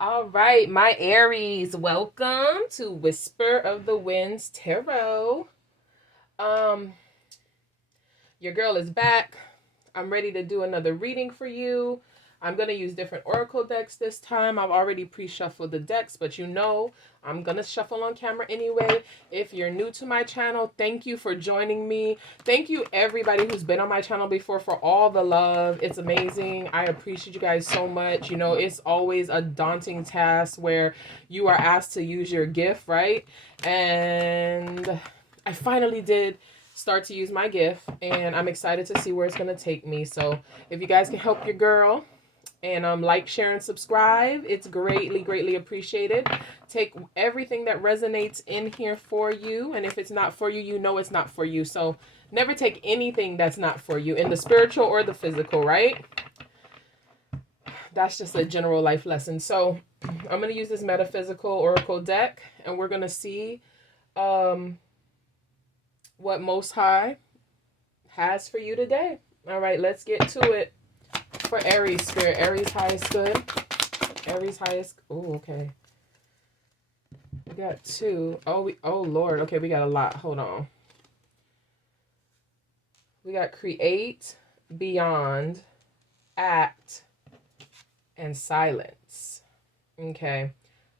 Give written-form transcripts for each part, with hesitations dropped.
All right, my Aries, welcome to Whisper of the Winds Tarot. Um, your girl is back. I'm ready to do another reading for you. I'm going to use different oracle decks this time. I've already pre-shuffled the decks, but I'm going to shuffle on camera anyway. If you're new to my channel, thank you for joining me. Thank you everybody who's been on my channel before for all the love. It's amazing. I appreciate you guys so much. It's always a daunting task where you are asked to use your gift, right? And I finally did start to use my gift, and I'm excited to see where it's going to take me. So if you guys can help your girl and like, share, and subscribe, it's greatly appreciated. Take everything that resonates in here for you, and if it's not for you, you know it's not for you. So never take anything that's not for you, in the spiritual or the physical, right? That's just a general life lesson. So I'm going to use this metaphysical oracle deck, and we're going to see what Most High has for you today. All right, let's get to it. For Aries spirit, Aries highest good. Aries highest. Oh, okay. We got two. Oh Lord. Okay, we got a lot. Hold on. We got create, beyond, act, and silence. Okay.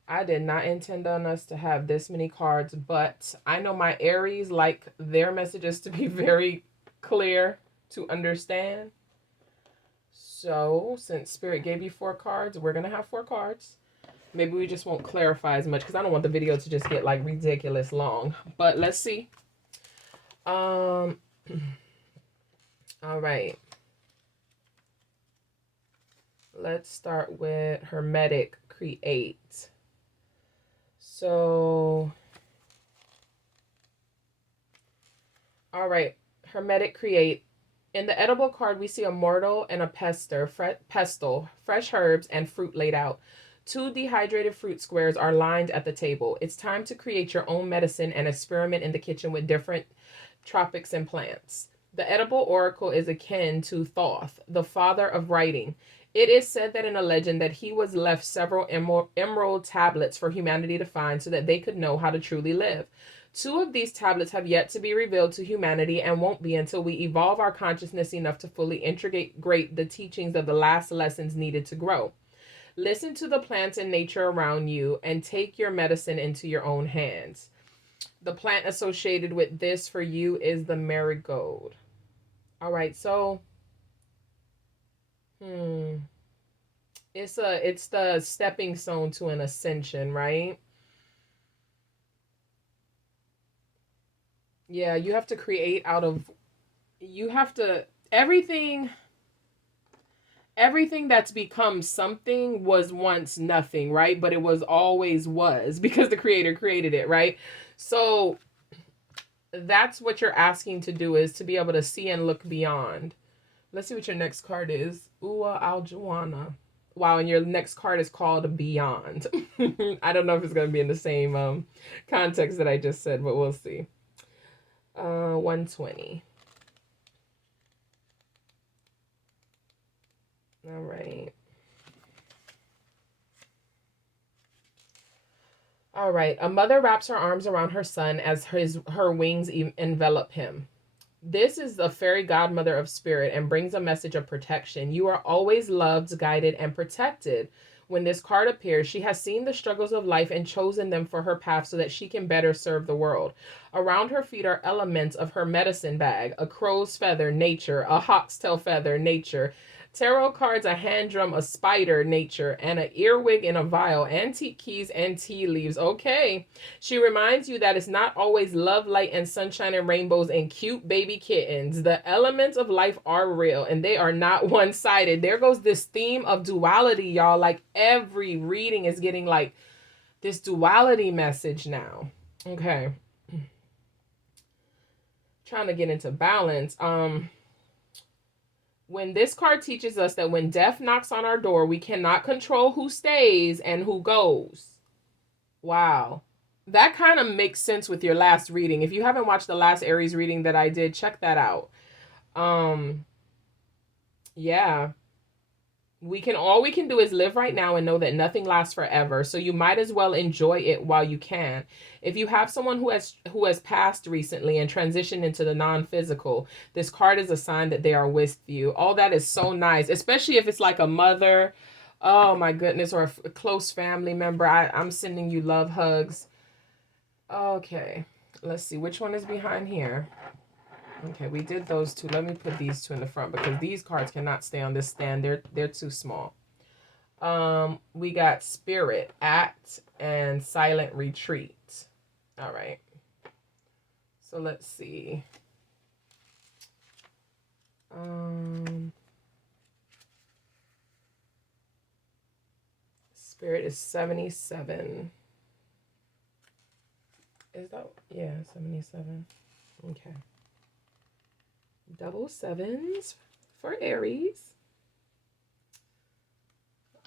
I did not intend on us to have this many cards, but I know my Aries like their messages to be very clear to understand. So, since Spirit gave you 4 cards, we're going to have 4 cards. Maybe we just won't clarify as much because I don't want the video to just get like ridiculous long. But let's see. All right. Let's start with Hermetic Create. So, all right. Hermetic Create. In the edible card, we see a mortal and a pestle, fresh herbs, and fruit laid out. 2 dehydrated fruit squares are lined at the table. It's time to create your own medicine and experiment in the kitchen with different tropics and plants. The edible oracle is akin to Thoth, the father of writing. It is said that in a legend that he was left several emerald tablets for humanity to find so that they could know how to truly live. 2 of these tablets have yet to be revealed to humanity and won't be until we evolve our consciousness enough to fully integrate the teachings of the last lessons needed to grow. Listen to the plants and nature around you and take your medicine into your own hands. The plant associated with this for you is the marigold. All right, so it's the stepping stone to an ascension, right? Yeah, you have to create out of, you have to, everything that's become something was once nothing, right? But it was always was because the creator created it, right? So that's what you're asking to do, is to be able to see and look beyond. Let's see what your next card is. Ua Aljuana. Wow, and your next card is called Beyond. I don't know if it's going to be in the same context that I just said, but we'll see. 120. All right. All right. A mother wraps her arms around her son as her wings envelop him. This is the fairy godmother of spirit and brings a message of protection. You are always loved, guided, and protected. When this card appears, she has seen the struggles of life and chosen them for her path so that she can better serve the world. Around her feet are elements of her medicine bag: a crow's feather, nature; a hawk's tail feather, nature; tarot cards, a hand drum, a spider, nature; and an earwig in a vial, antique keys, and tea leaves. Okay. She reminds you that it's not always love, light, and sunshine and rainbows and cute baby kittens. The elements of life are real and they are not one-sided. There goes this theme of duality, y'all. Like every reading is getting like this duality message now. Okay. Trying to get into balance. When this card teaches us that when death knocks on our door, we cannot control who stays and who goes. Wow. That kind of makes sense with your last reading. If you haven't watched the last Aries reading that I did, check that out. Yeah. All we can do is live right now and know that nothing lasts forever. So you might as well enjoy it while you can. If you have someone who has passed recently and transitioned into the non-physical, this card is a sign that they are with you. Oh, that is so nice, especially if it's like a mother. Oh my goodness, or a close family member. I'm sending you love hugs. Okay, let's see which one is behind here. Okay, we did those two. Let me put these two in the front because these cards cannot stay on this stand. They're too small. We got Spirit, Act, and Silent Retreat. All right. So let's see. Spirit is 77. Is that, yeah, 77. Okay. Double sevens for Aries.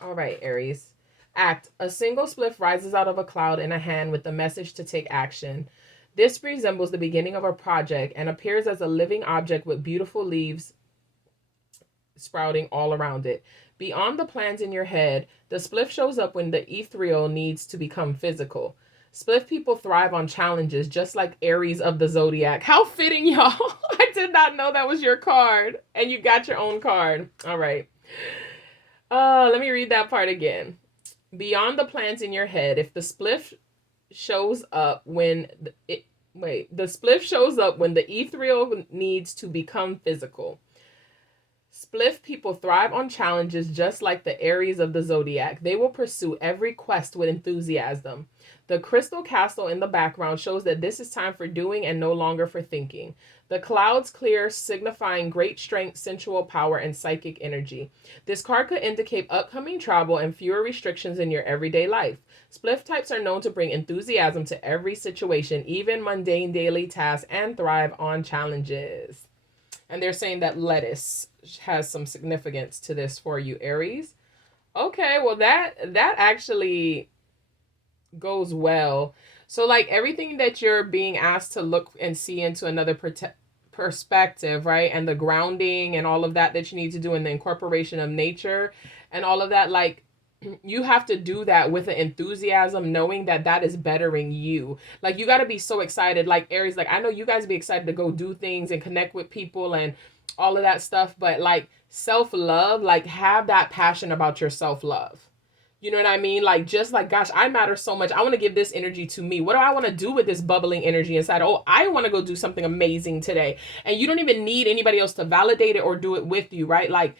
All right, Aries. Act. A single spliff rises out of a cloud in a hand with the message to take action. This resembles the beginning of a project and appears as a living object with beautiful leaves sprouting all around it. Beyond the plans in your head, the spliff shows up when the ethereal needs to become physical. Spliff people thrive on challenges, just like Aries of the zodiac. How fitting, y'all. I did not know that was your card. And you got your own card. All right. Let me read that part again. Beyond the plans in your head, if the spliff shows up when the spliff shows up when the ethereal needs to become physical. Spliff people thrive on challenges just like the Aries of the zodiac. They will pursue every quest with enthusiasm. The crystal castle in the background shows that this is time for doing and no longer for thinking. The clouds clear, signifying great strength, sensual power, and psychic energy. This card could indicate upcoming travel and fewer restrictions in your everyday life. Spliff types are known to bring enthusiasm to every situation, even mundane daily tasks, and thrive on challenges. And they're saying that lettuce has some significance to this for you, Aries. Okay, well that actually goes well. So like everything that you're being asked to look and see into another perspective, right? And the grounding and all of that you need to do, in the incorporation of nature and all of that, like you have to do that with an enthusiasm, knowing that that is bettering you. Like you got to be so excited, like Aries, like I know you guys be excited to go do things and connect with people and all of that stuff, but like self-love, like have that passion about your self-love. You know what I mean? Like, just like, gosh, I matter so much. I want to give this energy to me. What do I want to do with this bubbling energy inside? Oh, I want to go do something amazing today. And you don't even need anybody else to validate it or do it with you, right? Like,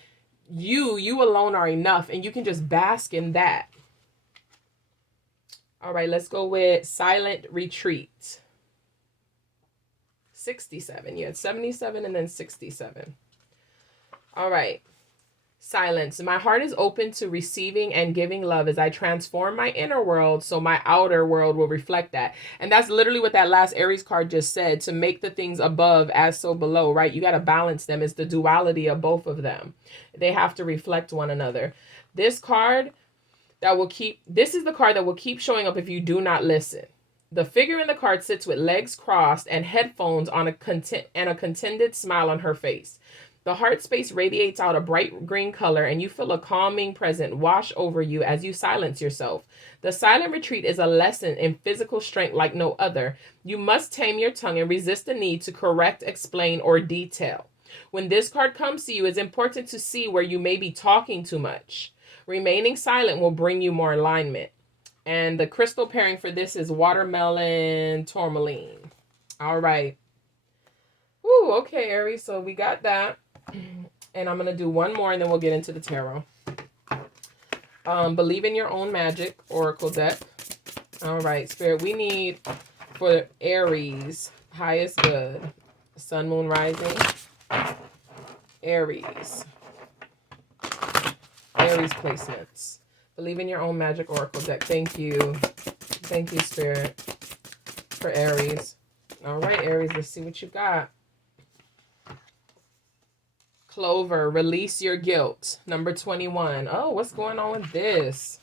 you alone are enough, and you can just bask in that. All right, let's go with Silent Retreat. 67. You had 77 and then 67. All right. Silence. My heart is open to receiving and giving love as I transform my inner world so my outer world will reflect that. And that's literally what that last Aries card just said, to make the things above as so below, right? You got to balance them. It's the duality of both of them. They have to reflect one another. This is the card that will keep showing up if you do not listen. The figure in the card sits with legs crossed and headphones on a contented smile on her face. The heart space radiates out a bright green color, and you feel a calming presence wash over you as you silence yourself. The silent retreat is a lesson in physical strength like no other. You must tame your tongue and resist the need to correct, explain, or detail. When this card comes to you, it's important to see where you may be talking too much. Remaining silent will bring you more alignment. And the crystal pairing for this is watermelon tourmaline. All right. Ooh, okay, Aries. So we got that. And I'm going to do one more and then we'll get into the tarot. Believe in your own magic, oracle deck. All right, Spirit, we need for Aries, highest good, sun, moon, rising. Aries placements. Believe in your own magic, oracle deck. Thank you. Thank you, Spirit, for Aries. All right, Aries, let's see what you got. Clover, release your guilt. Number 21. Oh, what's going on with this?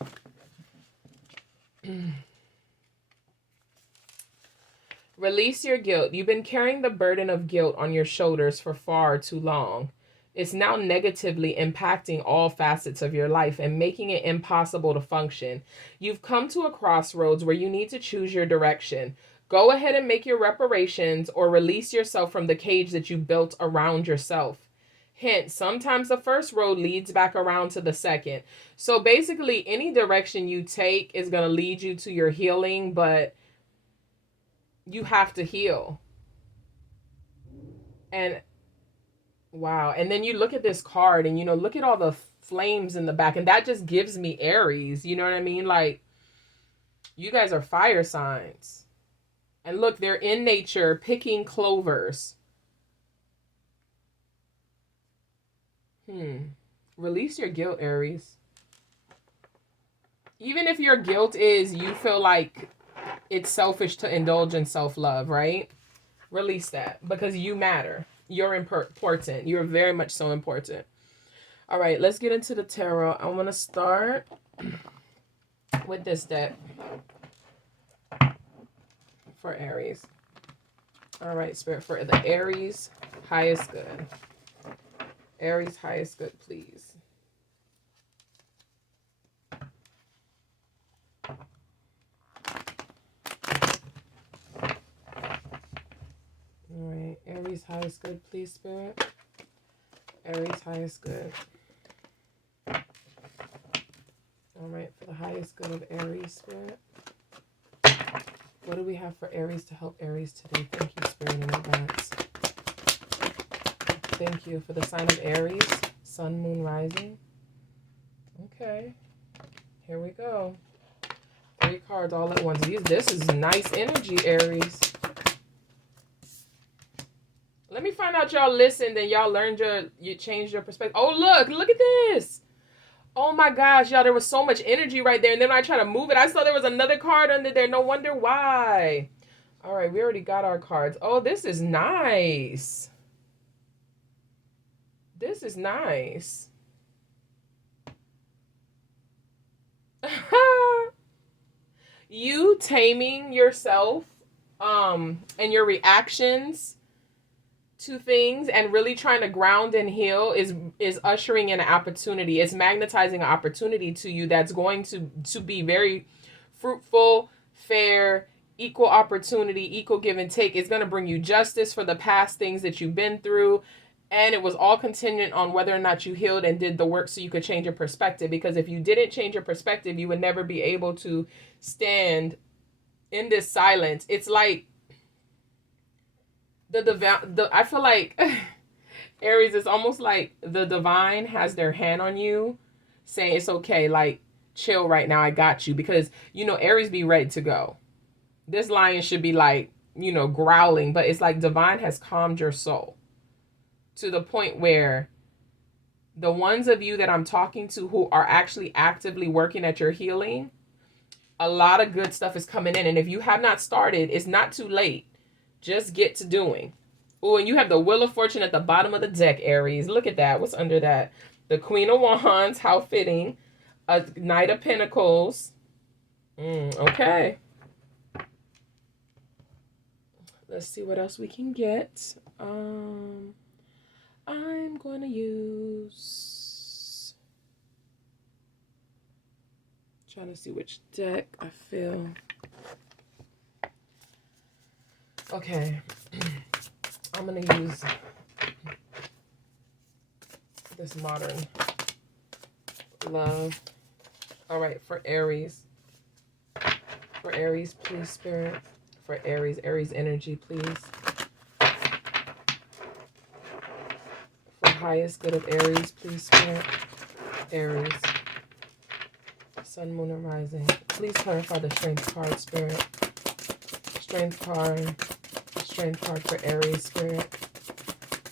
Release your guilt. You've been carrying the burden of guilt on your shoulders for far too long. It's now negatively impacting all facets of your life and making it impossible to function. You've come to a crossroads where you need to choose your direction. Go ahead and make your reparations or release yourself from the cage that you built around yourself. Hint, sometimes the first road leads back around to the second. So basically, any direction you take is going to lead you to your healing, but you have to heal. And wow. And then you look at this card and, look at all the flames in the back. And that just gives me Aries. You know what I mean? Like, you guys are fire signs. And look, they're in nature picking clovers. Release your guilt, Aries. Even if your guilt is you feel like it's selfish to indulge in self-love, right? Release that because you matter. You're important. You're very much so important. All right, let's get into the tarot. I want to start with this deck for Aries. All right, Spirit, for the Aries highest good. Aries highest good, please. All right, Aries highest good, please, Spirit. Aries highest good. All right, for the highest good of Aries, Spirit. What do we have for Aries to help Aries today? Thank you, Spirit, in advance. Thank you for the sign of Aries, Sun, Moon, Rising. Okay, here we go. 3 cards all at once. This is nice energy, Aries. Let me find out y'all listened and y'all learned you changed your perspective. Oh, look at this. Oh my gosh, y'all, there was so much energy right there. And then when I try to move it, I saw there was another card under there. No wonder why. All right, we already got our cards. Oh, this is nice. This is nice. You taming yourself and your reactions to things and really trying to ground and heal is ushering in an opportunity. It's magnetizing an opportunity to you that's going to be very fruitful, fair, equal opportunity, equal give and take. It's going to bring you justice for the past things that you've been through. And it was all contingent on whether or not you healed and did the work so you could change your perspective. Because if you didn't change your perspective, you would never be able to stand in this silence. It's like I feel like Aries, is almost like the divine has their hand on you saying it's okay, like chill right now, I got you. Because Aries be ready to go. This lion should be like growling, but it's like divine has calmed your soul to the point where the ones of you that I'm talking to who are actually actively working at your healing, a lot of good stuff is coming in. And if you have not started, it's not too late. Just get to doing. Oh, and you have the Wheel of Fortune at the bottom of the deck, Aries. Look at that. What's under that? The Queen of Wands. How fitting. A Knight of Pentacles. Okay. Let's see what else we can get. I'm going to use... Trying to see which deck I feel... Okay, I'm going to use this Modern Love. All right, for Aries. For Aries, please, Spirit. For Aries, Aries energy, please. For highest good of Aries, please, Spirit. Aries. Sun, Moon, and Rising. Please clarify the Strength card, Spirit. Strength card. Strength card for Aries, Spirit.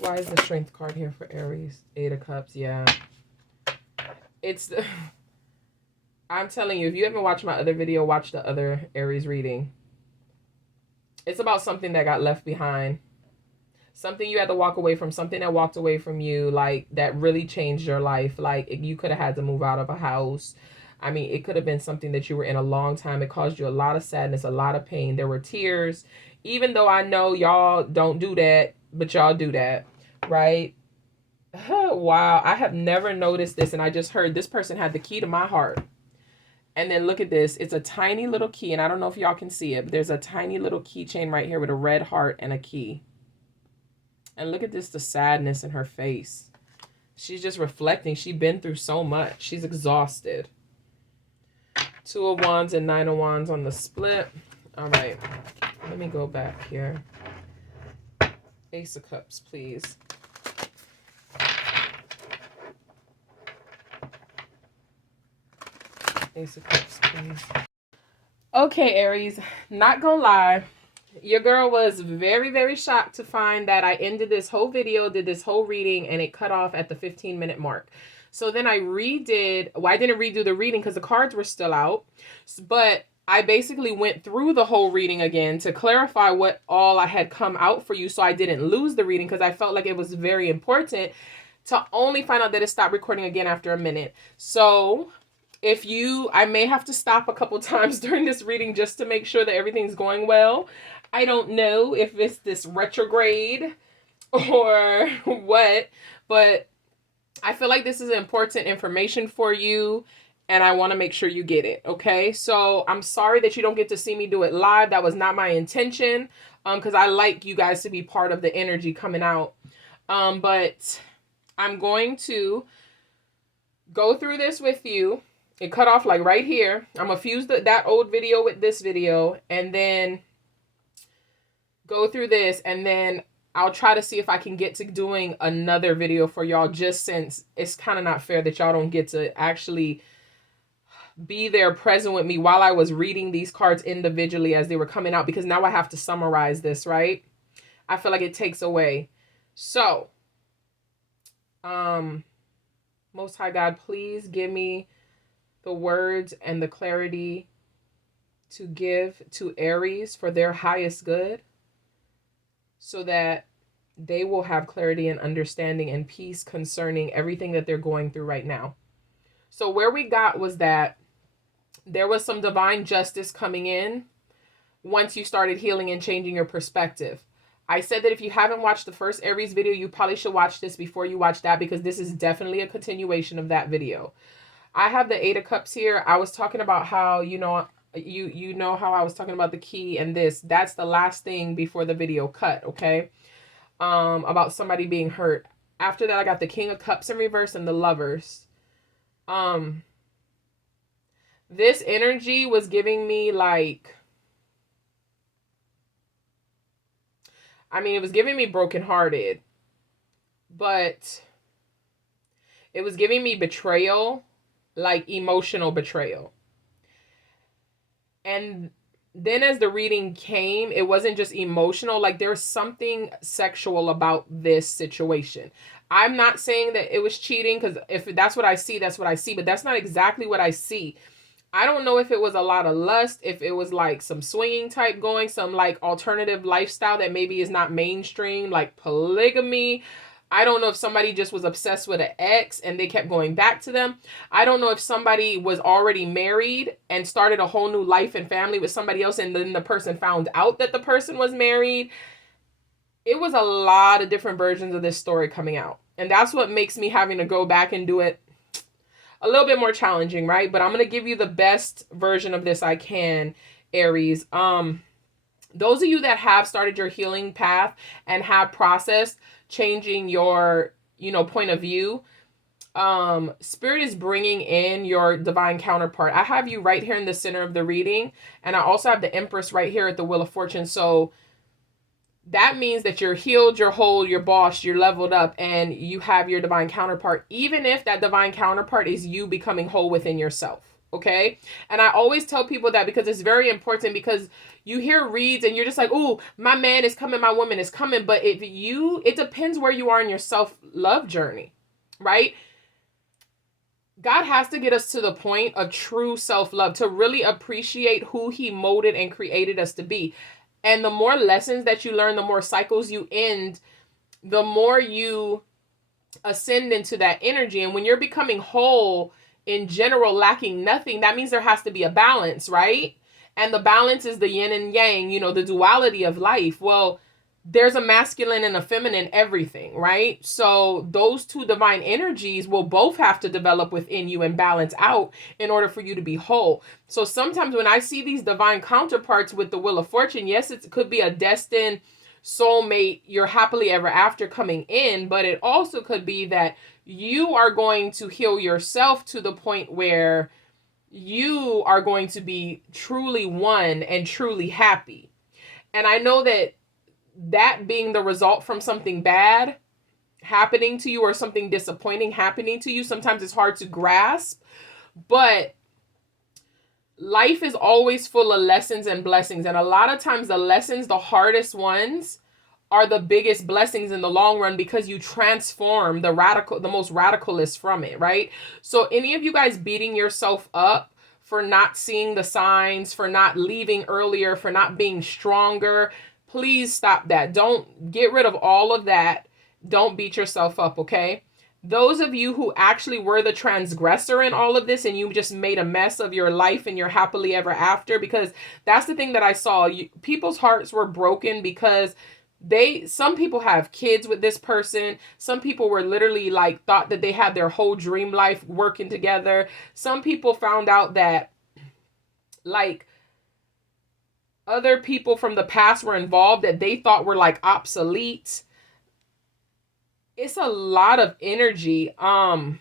Why is the Strength card here for Aries? 8 of Cups, yeah. It's the... I'm telling you, if you haven't watched my other video, watch the other Aries reading. It's about something that got left behind. Something you had to walk away from. Something that walked away from you, like, that really changed your life. Like, you could have had to move out of a house. I mean, it could have been something that you were in a long time. It caused you a lot of sadness, a lot of pain. There were tears. Even though I know y'all don't do that, but y'all do that, right? Wow, I have never noticed this, and I just heard this person had the key to my heart. And then look at this. It's a tiny little key, and I don't know if y'all can see it, but there's a tiny little keychain right here with a red heart and a key. And look at this, the sadness in her face. She's just reflecting. She's been through so much. She's exhausted. 2 of Wands and 9 of Wands on the split. All right. Let me go back here. Ace of Cups, please. Ace of Cups, please. Okay, Aries. Not gonna lie. Your girl was very, very shocked to find that I ended this whole video, did this whole reading, and it cut off at the 15-minute mark. So then I redid, well, I didn't redo the reading because the cards were still out, but I basically went through the whole reading again to clarify what all I had come out for you so I didn't lose the reading, because I felt like it was very important to only find out that it stopped recording again after a minute. So I may have to stop a couple times during this reading just to make sure that everything's going well. I don't know if it's this retrograde or what, but I feel like this is important information for you, and I want to make sure you get it, okay? So I'm sorry that you don't get to see me do it live. That was not my intention, because I like you guys to be part of the energy coming out. But I'm going to go through this with you. It cut off like right here. I'm going to fuse that old video with this video, and then go through this, and then I'll try to see if I can get to doing another video for y'all, just since it's kind of not fair that y'all don't get to actually be there present with me while I was reading these cards individually as they were coming out, because now I have to summarize this, right? I feel like it takes away. So, Most High God, please give me the words and the clarity to give to Aries for their highest good, so that they will have clarity and understanding and peace concerning everything that they're going through right now. So where we got was that there was some divine justice coming in once you started healing and changing your perspective. I said that if you haven't watched the first Aries video, you probably should watch this before you watch that, because this is definitely a continuation of that video. I have the 8 of Cups here. I was talking about how, you know how I was talking about the key and this. That's the last thing before the video cut, okay? About somebody being hurt. After that, I got the King of Cups in reverse and the Lovers. This energy was giving me like, I mean, it was giving me brokenhearted, but it was giving me betrayal, like emotional betrayal. And then as the reading came, it wasn't just emotional. Like, there's something sexual about this situation. I'm not saying that it was cheating, because if that's what I see, that's what I see. But that's not exactly what I see. I don't know if it was a lot of lust, if it was like some swinging type going, some like alternative lifestyle that maybe is not mainstream, like polygamy. I don't know if somebody just was obsessed with an ex and they kept going back to them. I don't know if somebody was already married and started a whole new life and family with somebody else, and then the person found out that the person was married. It was a lot of different versions of this story coming out. And that's what makes me having to go back and do it a little bit more challenging, right? But I'm going to give you the best version of this I can, Aries. Those of you that have started your healing path and have processed changing your, point of view, Spirit is bringing in your divine counterpart. I have you right here in the center of the reading, and I also have the Empress right here at the Wheel of Fortune. So that means that you're healed, you're whole, you're bossed, you're leveled up, and you have your divine counterpart, even if that divine counterpart is you becoming whole within yourself. Okay. And I always tell people that because it's very important, because you hear reads and you're just like, oh, my man is coming, my woman is coming. But it depends where you are in your self-love journey, right? God has to get us to the point of true self-love to really appreciate who he molded and created us to be. And the more lessons that you learn, the more cycles you end, the more you ascend into that energy. And when you're becoming whole in general, lacking nothing, that means there has to be a balance, right? And the balance is the yin and yang, the duality of life. Well, there's a masculine and a feminine everything, right? So those two divine energies will both have to develop within you and balance out in order for you to be whole. So sometimes when I see these divine counterparts with the Wheel of Fortune, yes, it could be a destined soulmate, you're happily ever after coming in, but it also could be that you are going to heal yourself to the point where you are going to be truly one and truly happy. And I know that being the result from something bad happening to you or something disappointing happening to you, sometimes it's hard to grasp, but life is always full of lessons and blessings. And a lot of times the lessons, the hardest ones, are the biggest blessings in the long run because you transform the most radicalist from it, right? So any of you guys beating yourself up for not seeing the signs, for not leaving earlier, for not being stronger, please stop that. Don't get rid of all of that. Don't beat yourself up, okay? Those of you who actually were the transgressor in all of this and you just made a mess of your life and you're happily ever after, because that's the thing that I saw. People's hearts were broken because some people have kids with this person. Some people were literally like thought that they had their whole dream life working together. Some people found out that like other people from the past were involved that they thought were like obsolete. It's a lot of energy going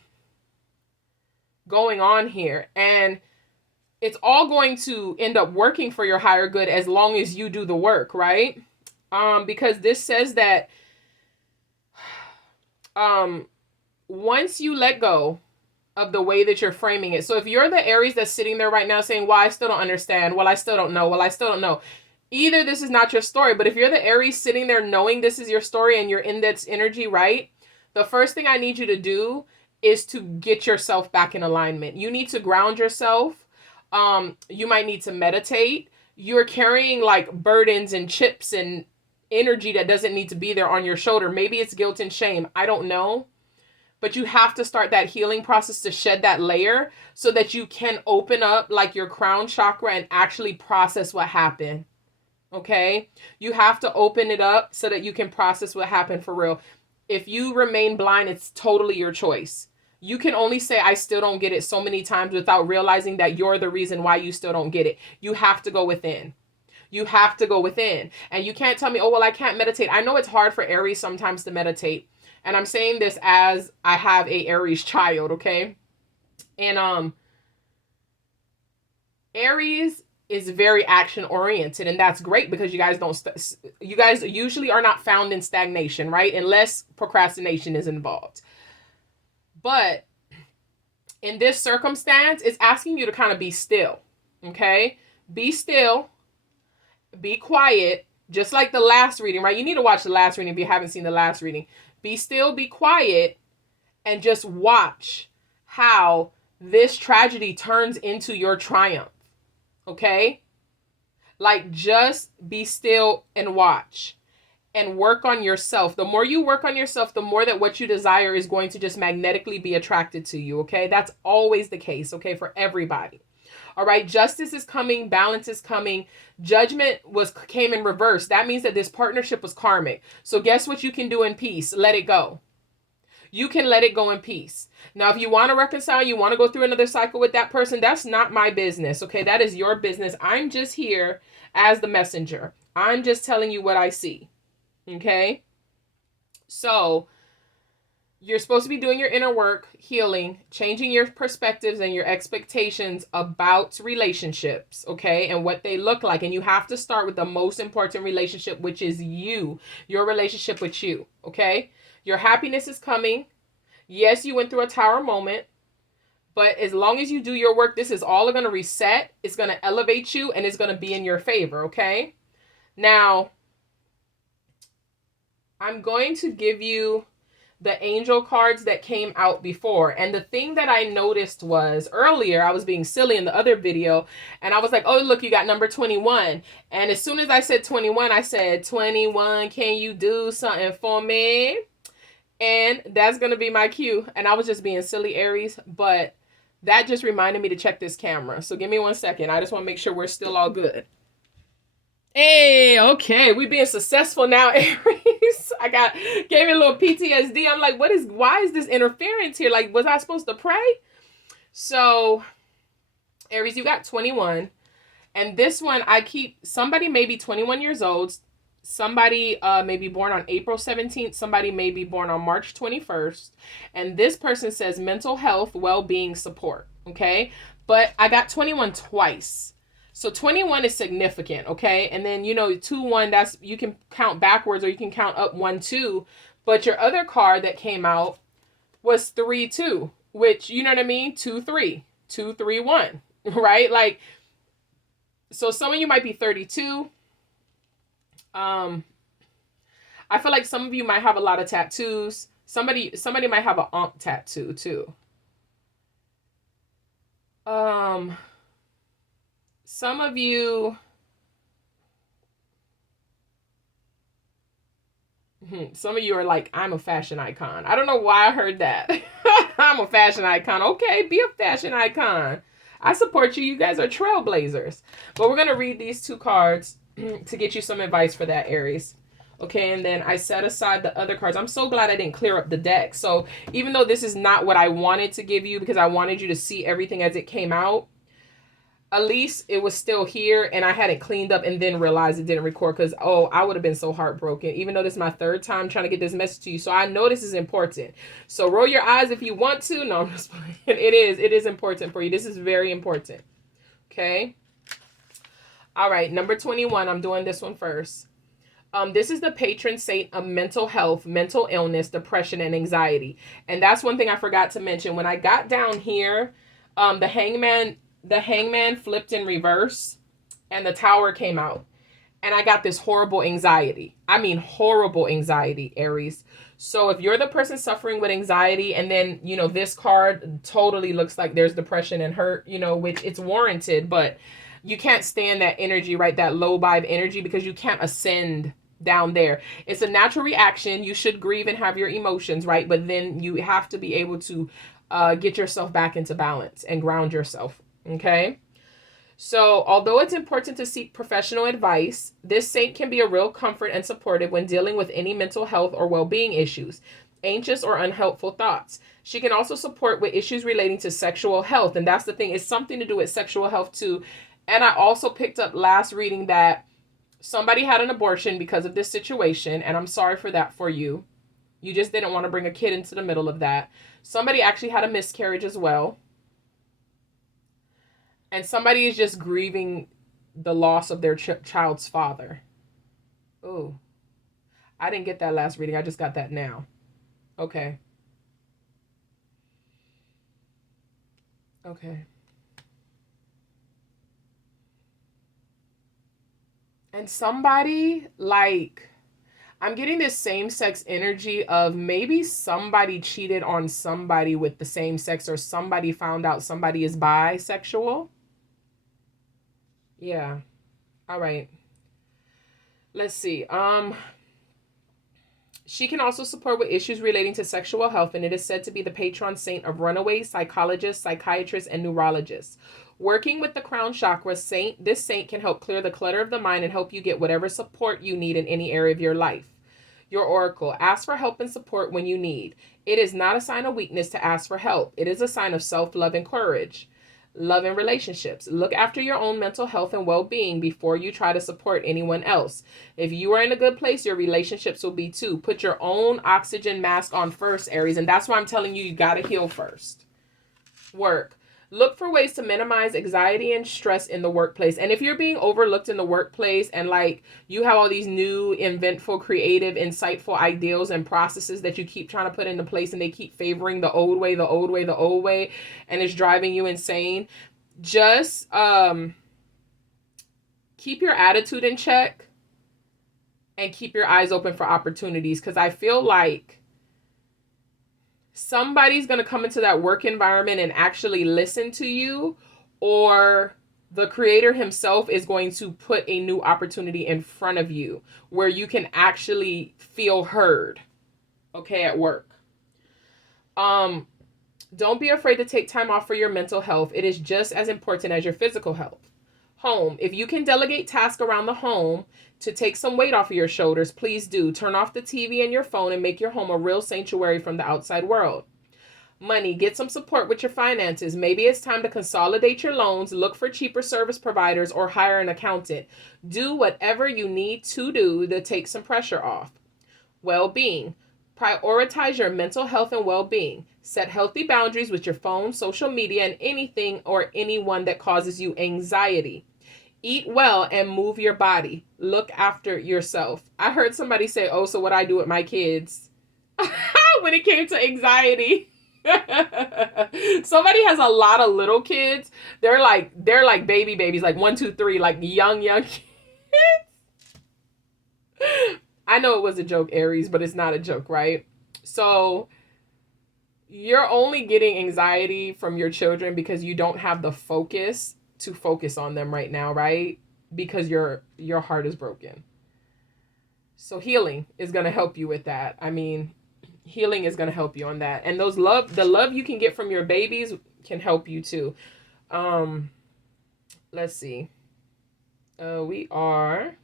on here, and it's all going to end up working for your higher good as long as you do the work, right? Because this says that once you let go of the way that you're framing it. So if you're the Aries that's sitting there right now saying, well, I still don't understand. Well, I still don't know. Well, I still don't know. Either this is not your story, but if you're the Aries sitting there knowing this is your story and you're in that energy, right? The first thing I need you to do is to get yourself back in alignment. You need to ground yourself. You might need to meditate. You're carrying like burdens and chips and energy that doesn't need to be there on your shoulder. Maybe it's guilt and shame. I don't know. But you have to start that healing process to shed that layer so that you can open up like your crown chakra and actually process what happened. Okay? You have to open it up so that you can process what happened for real. If you remain blind, it's totally your choice. You can only say, I still don't get it so many times without realizing that you're the reason why you still don't get it. You have to go within. You have to go within. And you can't tell me, oh, well, I can't meditate. I know it's hard for Aries sometimes to meditate. And I'm saying this as I have a Aries child, okay? And Aries is very action oriented, and that's great because you guys you guys usually are not found in stagnation, right? Unless procrastination is involved. But in this circumstance, it's asking you to kind of be still, okay? Be still, be quiet, just like the last reading, right? You need to watch the last reading if you haven't seen the last reading. Be still, be quiet, and just watch how this tragedy turns into your triumph. Okay? Like, just be still and watch and work on yourself. The more you work on yourself, the more that what you desire is going to just magnetically be attracted to you. Okay? That's always the case. Okay? For everybody. All right? Justice is coming. Balance is coming. Judgment came in reverse. That means that this partnership was karmic. So guess what you can do in peace? Let it go. You can let it go in peace. Now, if you want to reconcile, you want to go through another cycle with that person, that's not my business, okay? That is your business. I'm just here as the messenger. I'm just telling you what I see, okay? So, you're supposed to be doing your inner work, healing, changing your perspectives and your expectations about relationships, okay? And what they look like. And you have to start with the most important relationship, which is you, your relationship with you, okay? Your happiness is coming. Yes, you went through a tower moment, but as long as you do your work, this is all going to reset. It's going to elevate you and it's going to be in your favor, okay? Now, I'm going to give you the angel cards that came out before. And the thing that I noticed was earlier, I was being silly in the other video, and I was like, oh, look, you got number 21. And as soon as I said 21, I said, 21, can you do something for me? And that's going to be my cue. And I was just being silly, Aries, but that just reminded me to check this camera. So give me 1 second. I just want to make sure we're still all good. Hey, okay, we being successful now, Aries. Gave me a little PTSD. I'm like, why is this interference here? Like, was I supposed to pray? So, Aries, you got 21. And this one, somebody may be 21 years old. Somebody may be born on April 17th. Somebody may be born on March 21st. And this person says mental health, well-being, support. Okay. But I got 21 twice. So 21 is significant. Okay. And then, 2-1, you can count backwards or you can count up 1-2. But your other card that came out was 3-2, which, you know what I mean? 2-3, 2-3-1, right? Like, so some of you might be 32. I feel like some of you might have a lot of tattoos. Somebody might have an ankh tattoo too. Some of you, are like, I'm a fashion icon. I don't know why I heard that. I'm a fashion icon. Okay, be a fashion icon. I support you. You guys are trailblazers. But we're going to read these 2 cards to get you some advice for that, Aries. Okay, and then I set aside the other cards. I'm so glad I didn't clear up the deck. So even though this is not what I wanted to give you, because I wanted you to see everything as it came out, at least it was still here, and I had it cleaned up and then realized it didn't record, because I would have been so heartbroken, even though this is my 3rd time trying to get this message to you. So I know this is important. So roll your eyes if you want to. No, I'm just playing. It is important for you. This is very important. Okay. All right. Number 21. I'm doing this one first. This is the patron saint of mental health, mental illness, depression, and anxiety. And that's one thing I forgot to mention. When I got down here, the hangman flipped in reverse and the tower came out. And I got this horrible anxiety. I mean, horrible anxiety, Aries. So if you're the person suffering with anxiety, and then, this card totally looks like there's depression and hurt, which it's warranted, but you can't stand that energy, right? That low vibe energy, because you can't ascend down there. It's a natural reaction. You should grieve and have your emotions, right? But then you have to be able to get yourself back into balance and ground yourself. Okay. So although it's important to seek professional advice, this saint can be a real comfort and supportive when dealing with any mental health or well-being issues, anxious or unhelpful thoughts. She can also support with issues relating to sexual health. And that's the thing. It's something to do with sexual health too. And I also picked up last reading that somebody had an abortion because of this situation. And I'm sorry for that for you. You just didn't want to bring a kid into the middle of that. Somebody actually had a miscarriage as well. And somebody is just grieving the loss of their child's father. Oh, I didn't get that last reading. I just got that now. Okay. Okay. And somebody, like, I'm getting this same-sex energy of maybe somebody cheated on somebody with the same sex, or somebody found out somebody is bisexual. Yeah. All right. Let's see. She can also support with issues relating to sexual health, and it is said to be the patron saint of runaways, psychologists, psychiatrists, and neurologists. Working with the crown chakra, this saint can help clear the clutter of the mind and help you get whatever support you need in any area of your life. Your oracle: ask for help and support when you need. It is not a sign of weakness to ask for help. It is a sign of self-love and courage. Love and relationships: look after your own mental health and well-being before you try to support anyone else. If you are in a good place, your relationships will be too. Put your own oxygen mask on first, Aries. And that's why I'm telling you, you got to heal first. Work: look for ways to minimize anxiety and stress in the workplace. And if you're being overlooked in the workplace, and like you have all these new, inventful, creative, insightful ideals and processes that you keep trying to put into place, and they keep favoring the old way, and it's driving you insane, just keep your attitude in check and keep your eyes open for opportunities. Because I feel like somebody's going to come into that work environment and actually listen to you, or the creator himself is going to put a new opportunity in front of you where you can actually feel heard, okay, at work. Don't be afraid to take time off for your mental health. It is just as important as your physical health. Home. If you can delegate tasks around the home to take some weight off of your shoulders, please do. Turn off the TV and your phone and make your home a real sanctuary from the outside world. Money. Get some support with your finances. Maybe it's time to consolidate your loans, look for cheaper service providers, or hire an accountant. Do whatever you need to do to take some pressure off. Well-being. Prioritize your mental health and well-being. Set healthy boundaries with your phone, social media, and anything or anyone that causes you anxiety. Eat well and move your body. Look after yourself. I heard somebody say, oh, so what I do with my kids when it came to anxiety. Somebody has a lot of little kids. They're like babies, like 1, 2, 3, like young kids. I know it was a joke, Aries, but it's not a joke, right? So you're only getting anxiety from your children because you don't have the focus to focus on them right now, right? Because your heart is broken. So healing is going to help you with that. I mean, healing is going to help you on that. And the love you can get from your babies can help you too. Let's see. We are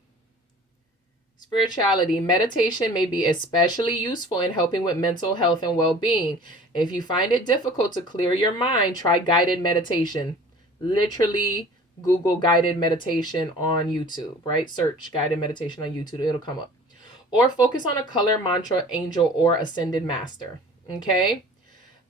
spirituality. Meditation may be especially useful in helping with mental health and well-being. If you find it difficult to clear your mind, try guided meditation. Literally Google guided meditation on YouTube, right? Search guided meditation on YouTube. It'll come up. Or focus on a color, mantra, angel, or ascended master. Okay?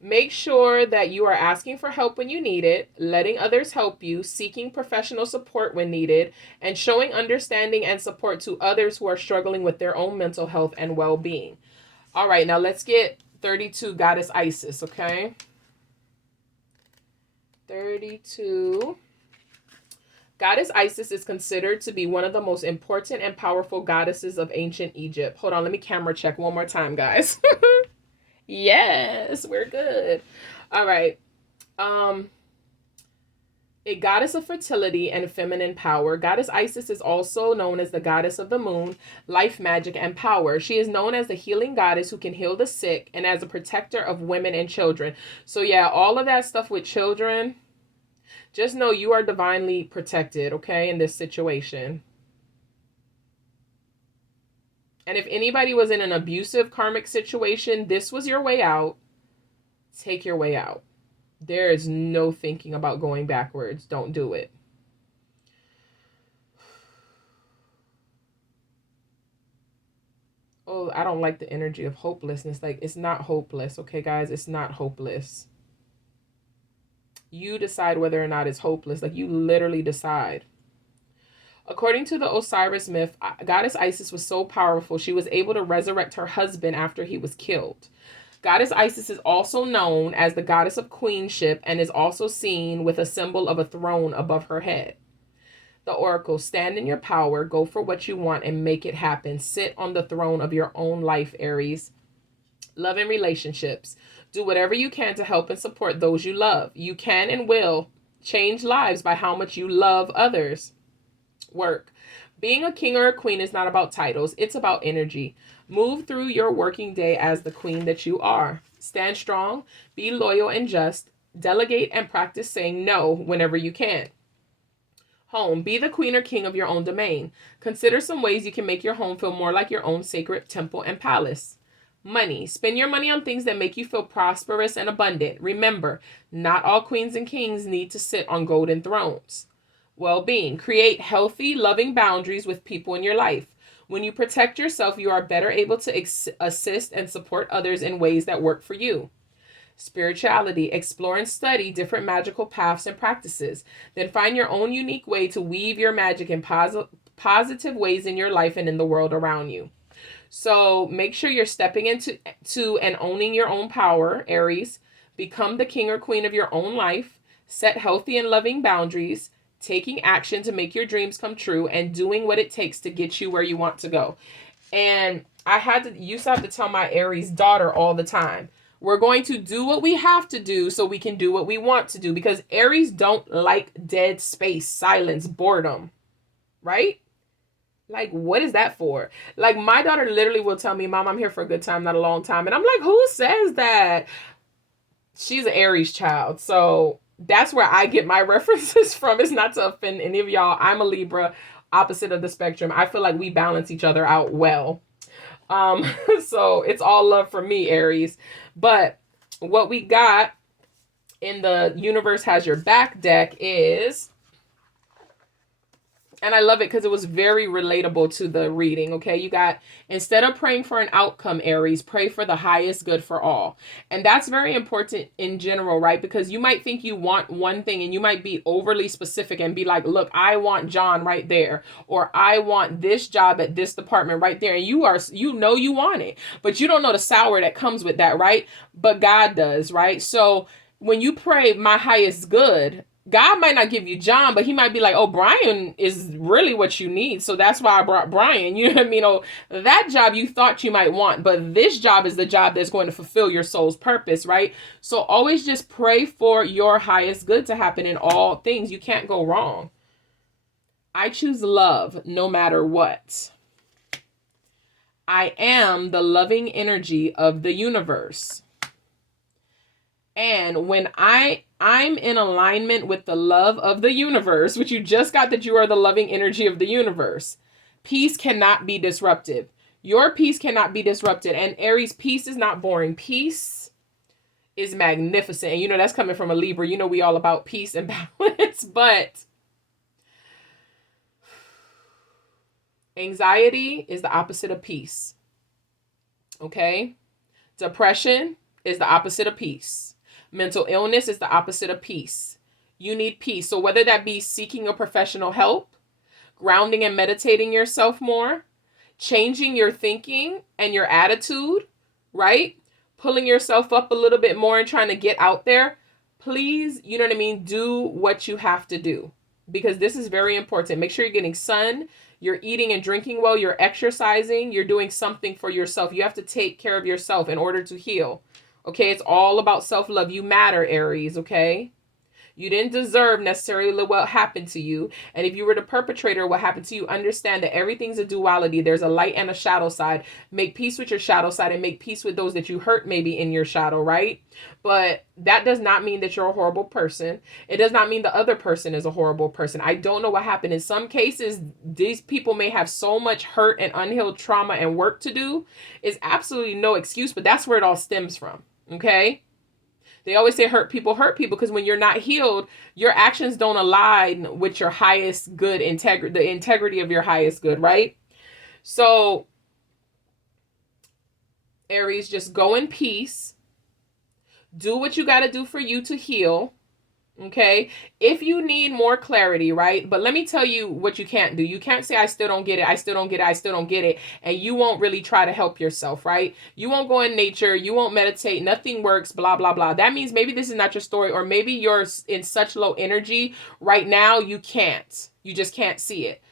Make sure that you are asking for help when you need it, letting others help you, seeking professional support when needed, and showing understanding and support to others who are struggling with their own mental health and well-being. All right, now let's get 32 Goddess Isis, okay? 32. Goddess Isis is considered to be one of the most important and powerful goddesses of ancient Egypt. Hold on, let me camera check one more time, guys. Yes, we're good. All right. A goddess of fertility and feminine power, Goddess Isis is also known as the goddess of the moon, life magic, and power. She is known as the healing goddess who can heal the sick and as a protector of women and children. So yeah, all of that stuff with children, just know you are divinely protected, okay, in this situation. And if anybody was in an abusive karmic situation, this was your way out. Take your way out. There is no thinking about going backwards. Don't do it. Oh, I don't like the energy of hopelessness. Like, it's not hopeless, okay, guys? It's not hopeless. You decide whether or not it's hopeless. Like, you literally decide. According to the Osiris myth, Goddess Isis was so powerful, she was able to resurrect her husband after he was killed. Goddess Isis is also known as the goddess of queenship and is also seen with a symbol of a throne above her head. The oracle, stand in your power, go for what you want and make it happen. Sit on the throne of your own life, Aries. Love and relationships. Do whatever you can to help and support those you love. You can and will change lives by how much you love others. Work. Being a king or a queen is not about titles. It's about energy. Move through your working day as the queen that you are. Stand strong. Be loyal and just. Delegate and practice saying no whenever you can. Home. Be the queen or king of your own domain. Consider some ways you can make your home feel more like your own sacred temple and palace. Money. Spend your money on things that make you feel prosperous and abundant. Remember, not all queens and kings need to sit on golden thrones. Well-being. Create healthy, loving boundaries with people in your life. When you protect yourself, you are better able to assist and support others in ways that work for you. Spirituality. Explore and study different magical paths and practices. Then find your own unique way to weave your magic in positive ways in your life and in the world around you. So make sure you're stepping into and owning your own power, Aries. Become the king or queen of your own life. Set healthy and loving boundaries. Taking action to make your dreams come true, and doing what it takes to get you where you want to go. And used to have to tell my Aries daughter all the time, we're going to do what we have to do so we can do what we want to do, because Aries don't like dead space, silence, boredom, right? Like, what is that for? Like, my daughter literally will tell me, Mom, I'm here for a good time, not a long time. And I'm like, who says that? She's an Aries child. So that's where I get my references from. It's not to offend any of y'all. I'm a Libra, opposite of the spectrum. I feel like we balance each other out well. Um, so it's all love for me, Aries. But what we got in the Universe Has Your Back deck is, and I love it because it was very relatable to the reading. Okay, you got, instead of praying for an outcome, Aries, pray for the highest good for all. And that's very important in general, right? Because you might think you want one thing and you might be overly specific and be like, look, I want John right there, or I want this job at this department right there. And you are, you know, you want it, but you don't know the sour that comes with that, right? But God does, right? So when you pray my highest good, God might not give you John, but he might be like, oh, Brian is really what you need. So that's why I brought Brian. You know what I mean? Oh, that job you thought you might want, but this job is the job that's going to fulfill your soul's purpose, right? So always just pray for your highest good to happen in all things. You can't go wrong. I choose love no matter what. I am the loving energy of the universe. And when I'm in alignment with the love of the universe, which you just got, that you are the loving energy of the universe, peace cannot be disrupted. Your peace cannot be disrupted. And Aries, peace is not boring. Peace is magnificent. And you know, that's coming from a Libra. You know, we all about peace and balance, but anxiety is the opposite of peace. Okay? Depression is the opposite of peace. Mental illness is the opposite of peace. You need peace. So whether that be seeking a professional help, grounding and meditating yourself more, changing your thinking and your attitude, right? Pulling yourself up a little bit more and trying to get out there, please, you know what I mean? Do what you have to do, because this is very important. Make sure you're getting sun, you're eating and drinking well, you're exercising, you're doing something for yourself. You have to take care of yourself in order to heal. Okay, it's all about self-love. You matter, Aries, okay? You didn't deserve necessarily what happened to you. And if you were the perpetrator of what happened to you, understand that everything's a duality. There's a light and a shadow side. Make peace with your shadow side and make peace with those that you hurt maybe in your shadow, right? But that does not mean that you're a horrible person. It does not mean the other person is a horrible person. I don't know what happened. In some cases, these people may have so much hurt and unhealed trauma and work to do. It's absolutely no excuse, but that's where it all stems from. Okay? They always say hurt people because when you're not healed, your actions don't align with your highest good, the integrity of your highest good, right? So, Aries, just go in peace. Do what you got to do for you to heal. Okay, if you need more clarity, right? But let me tell you what you can't do. You can't say, I still don't get it. I still don't get it. I still don't get it. And you won't really try to help yourself, right? You won't go in nature. You won't meditate. Nothing works, blah, blah, blah. That means maybe this is not your story, or maybe you're in such low energy right now. You just can't see it.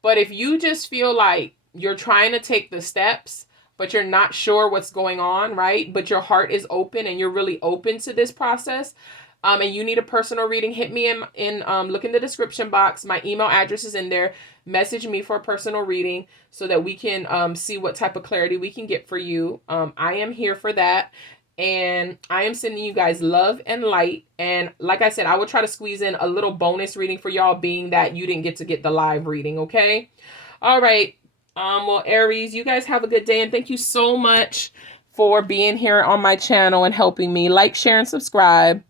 But if you just feel like you're trying to take the steps, but you're not sure what's going on, right? But your heart is open and you're really open to this process, and you need a personal reading, hit me in look in the description box. My email address is in there. Message me for a personal reading so that we can see what type of clarity we can get for you. I am here for that. And I am sending you guys love and light. And like I said, I will try to squeeze in a little bonus reading for y'all, being that you didn't get to get the live reading, okay? All right. Well, Aries, you guys have a good day. And thank you so much for being here on my channel and helping me. Like, share, and subscribe.